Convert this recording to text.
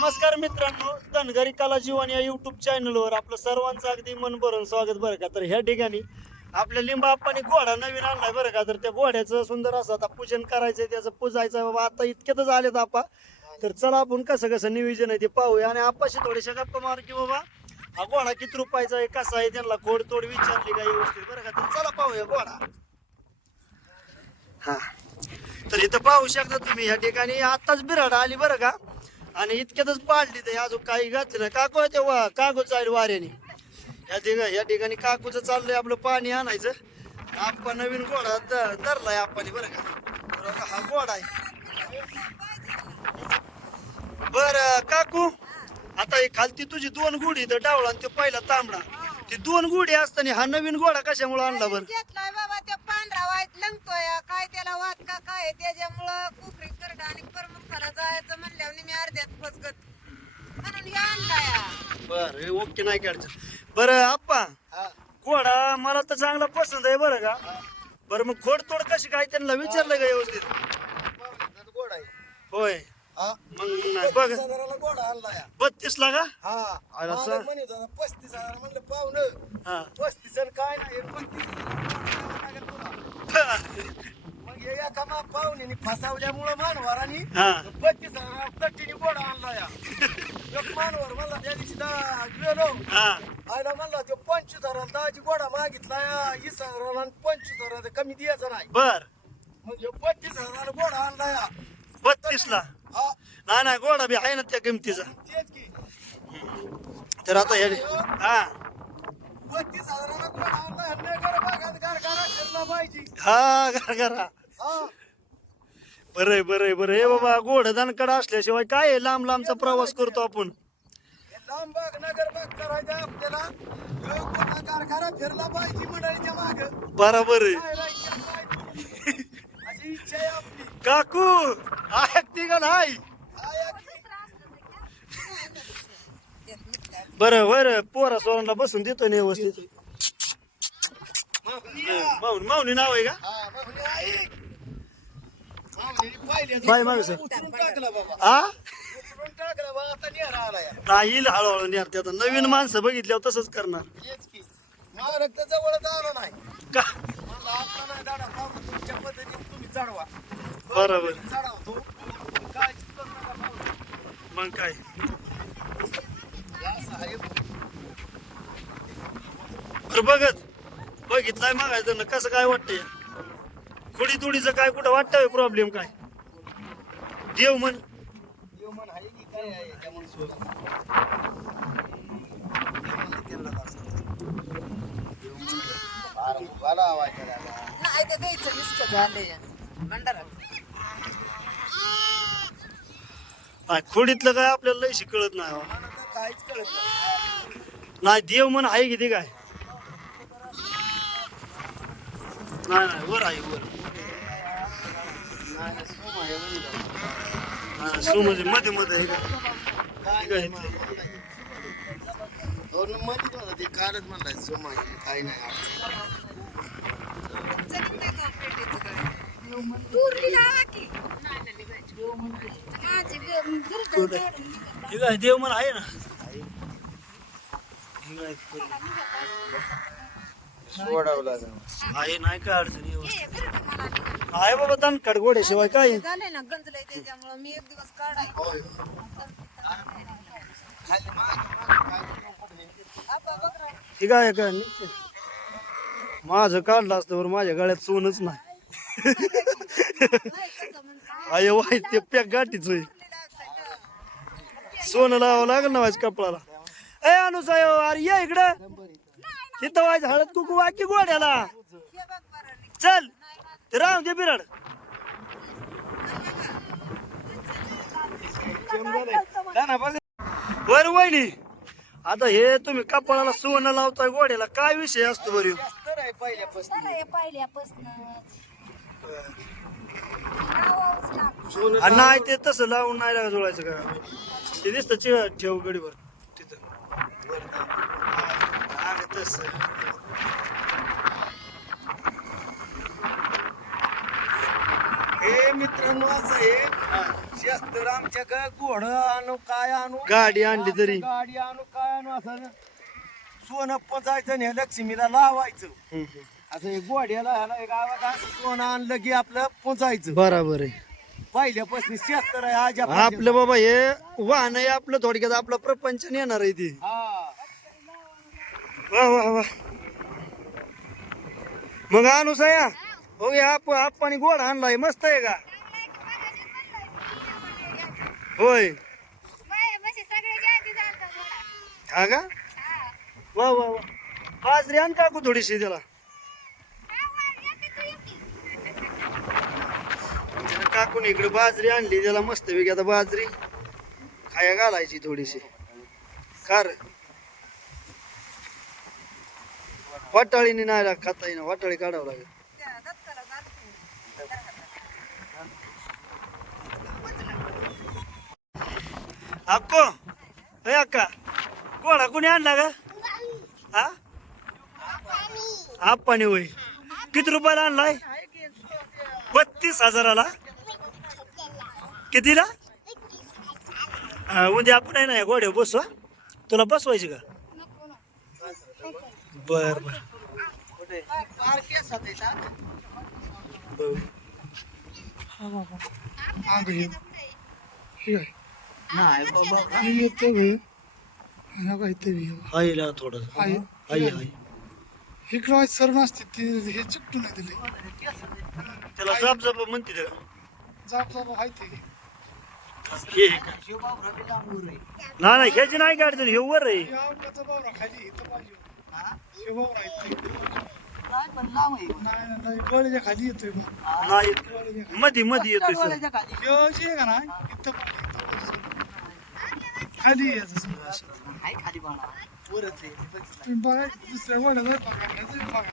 नमस्कार मित्रांनो, धनगरी कला जीवन या युट्यूब चॅनलवर आपलं सर्वांचं अगदी मन भरून स्वागत बरं का. तर ह्या ठिकाणी आपल्या लिंबा आप्पाने घोडा नवीन आणलाय बरं का. तर त्या घोड्याचं सुंदर असं आता पूजन करायचंय, त्याचं पूजायचं बाबा. आता इतक्यातच आलेत आप्पा. तर चला आपण कसं कसं नियोजन आहे ते पाहूया आणि आप्पाशी थोडेशा गप्पा मार की बाबा हा घोडा किती रुपयाचा आहे, कसा आहे, त्यांना खोड तोड विचारली का व्यवस्थित बरं का. तर चला पाहूया घोडा. हा तर इथं पाहू शकता तुम्ही, ह्या ठिकाणी आताच बिराड आली बरं का आणि इतक्यातच पाडली. तर अजून काही घातलं नाही. काकू तेव्हा काकू चालली वाऱ्याने. या ठिकाणी काकूचं चाललंय आपलं पाणी आणायचं. आप्पा नवीन घोडा धरलाय आप्पाने बरं का. तर हा घोडा आहे. बर काकू, आता ही खालती तुझी दोन गुढी तर डावळा आणि तो पहिला तांबडा, ती दोन गुढी असताना हा नवीन घोडा कशामुळे आणला बरं? घेतलाय बाबा, त्या पांढरा वाईट लंगतोय काय, त्याला वाद का काय, त्याच्यामुळं कुकरी करड आणि परमुखाला जायचं म्हणल्यावर मी अर्ध्यात फसगत म्हणून हे आणलाय. बर ओके, नाही काढचं. बरं आप्पा, घोडा मला तर चांगला पसंत आहे बरं का. बरं मग खोडतोड कशी काय त्यांना विचारलं का व्यवस्थित? गोड आहे. होय, हा. मग नाही बघ. 35,000 गोडा आणलाय. 32 ला का? हा. आला मालक सर. म्हणत होता 35,000 म्हणलं पाहुणं. हा 35 आणि काय नाही 35,000 मग हे एका पाहुण्याने फसावल्यामुळं मानवारांनी हा 35,000 तट्टीने गोडा आणलाय. एक मानवर म्हणला त्या दिवशी गेलो हा आयला म्हणला तो 25,000 दहाची गोडा मागितलाय. 20,000 आणि 25,000 कमी द्यायचा नाही. बर. मग 35,000 गोडा आणलाय. 32 ला? हा नाही नाही, घोडा बी आहे ना त्या किमतीचा. तेच की. तर आता हे हा 35,000 गोडा आणलाय. नगर भागात कारखाना फिरला पाहिजे. हा करा. हा. बरं बरं बरं. हे बाबा घोडं दणकड असल्याशिवाय काय आहे, लांब लांबचा प्रवास करतो आपण. हे लांब भाग नगर भाग करायचा आपल्याला. ह्यो गोडा कारखाना फिरला पाहिजे मंडळीच्या माग. बरोबर आहे. अशी इच्छा आहे आपली. काकू ऐकते का नाही? बरं बरं, पोरा सोरांना बसून देतो ना व्यवस्थित. माऊनी नाव आहे का? हा, माहुली आहे. माहुलीने पाहिल्याचं बाय मागं सर. उचलून टाकला बाबा. आ उचलून टाकला बाबा. आता नेहरा आला या. नाही येईल हळूहळू नेर. आता नवीन माणसं बघितल्यावर तसंच करणार हेच की. मारक तर जवळच आला नाही. का? मला आता नाही दाडा पाहुणा, तुमच्या पद्धतीने तुम्ही चढवा. बरोबर. चढवतो. काळजी करू नका पाहुणा. मग काय. असं आहे. बरं बघितलाय मागायचं ना, कसं काय वाटतंय? खुडी तुडीचं काय कुठं वाटतंय प्रॉब्लेम काय? देव म्हण. ह्युमन आहे की काय आहे त्यामुळे सोडा. नाही तर द्यायचं नुसतं झालंय भंडारा. नाही खोडीतलं काय आपल्याला लयशी कळत नाही हो. काहीच कळत नाही. नाही देव म्हण आहे किती काय? नाही नाही, वर आहे वर. नाही, सोम आहे म्हणलं. हा, सो म्हणजे मध्ये मध्ये आहे का? काय ठीक आहे. मध्ये होता ते कालच म्हणलाय सोम आहे. काही नाही अडचण. चलित नाही का पेटीचं काय? तुरली लावा की. माझी कुठं? ठीक आहे, देव म्हण आहे ना. ठीक आहे. सोडावं लागेल. आहे नाही काय अडचण व्यवस्थित आहे बाबा. दणकड गोड्याशिवाय काय? झालंय ना, गंजलंय त्याच्यामुळं मी एक दिवस काढाय. खाली आपा बघ राव. ठीक आहे का? माझं काढलं असतं बरं, माझ्या गळ्यात सोनच नाही. अय वाईट ते पॅक गाठीच होय. सोनं लावावं लागेल ना माझ्या कपडाला. ए अनुसाय अरे या इकडं. तिथं व्हायचं हळद कुकू वाकी गोड्याला. चल ते राहून दे बिराड. बर वहिनी, आता हे तुम्ही कपाळाला सोनं लावताय गोड्याला, काय विषय असतो बरं? तर आहे पहिल्यापासून. नाही ते तसं लावून नाही लागा जोडायचं का? ते दिसतं ठेव गडीवर तिथं. तस हे मित्रांनो असं आहे. शस्त्र आमच्या घोड आणू काय आणू गाडी आणली तरी गाडी आणू काय आणू असं सोनं पचायचं आणि ह्या लक्ष्मीला लावायचं असं हे गोड्याला ह्याला हे गावात असं सोनं आणलं की आपलं पोचायचं बराबर आहे पहिल्यापासून शस्त्र आहे आज आपलं बाबा हे वाहन आहे आपलं थोडक्यात आपलं प्रपंच येणार आहे ते हा वा वा वा मग आणू साया हो आपण गोड आणलाय मस्त आहे का होय हा का वा वा वा बाजरी आण टाकू थोडीशी त्याला टाकून इकडे बाजरी आणली त्याला मस्त वेगळी आता बाजरी खाया घालायची थोडीशी कार वाटाळीने नाही खाता येईना वाटाळी काढावं लागेल अक्को हे अक्का घोडा कोणी आणला का हा आप्पाने होय किती रुपयाला आणलाय 32,000ला कितीला उद्या आपण आहे ना घोड्या बसवा तुला बसवायची का बर बर आईला थोडं आई आई इकडं सर नसते ते हे चिकटून नाही दिले त्याला जाप जाप म्हणते त्याला जाप जाप आहे ते हे का? नाही ह्याची नाही काढतो हे वर आहे या आवडाचा बावरा खाली इथं पाहिजे हे बावरा आहे ते. नाही गळ्याच्या खाली येतोय बघ. नाही मधी मध्ये येतोय सर हे जे आहे का ना इथं खाली यायचं तुम्ही बघा दुसऱ्या वाड्यात बघा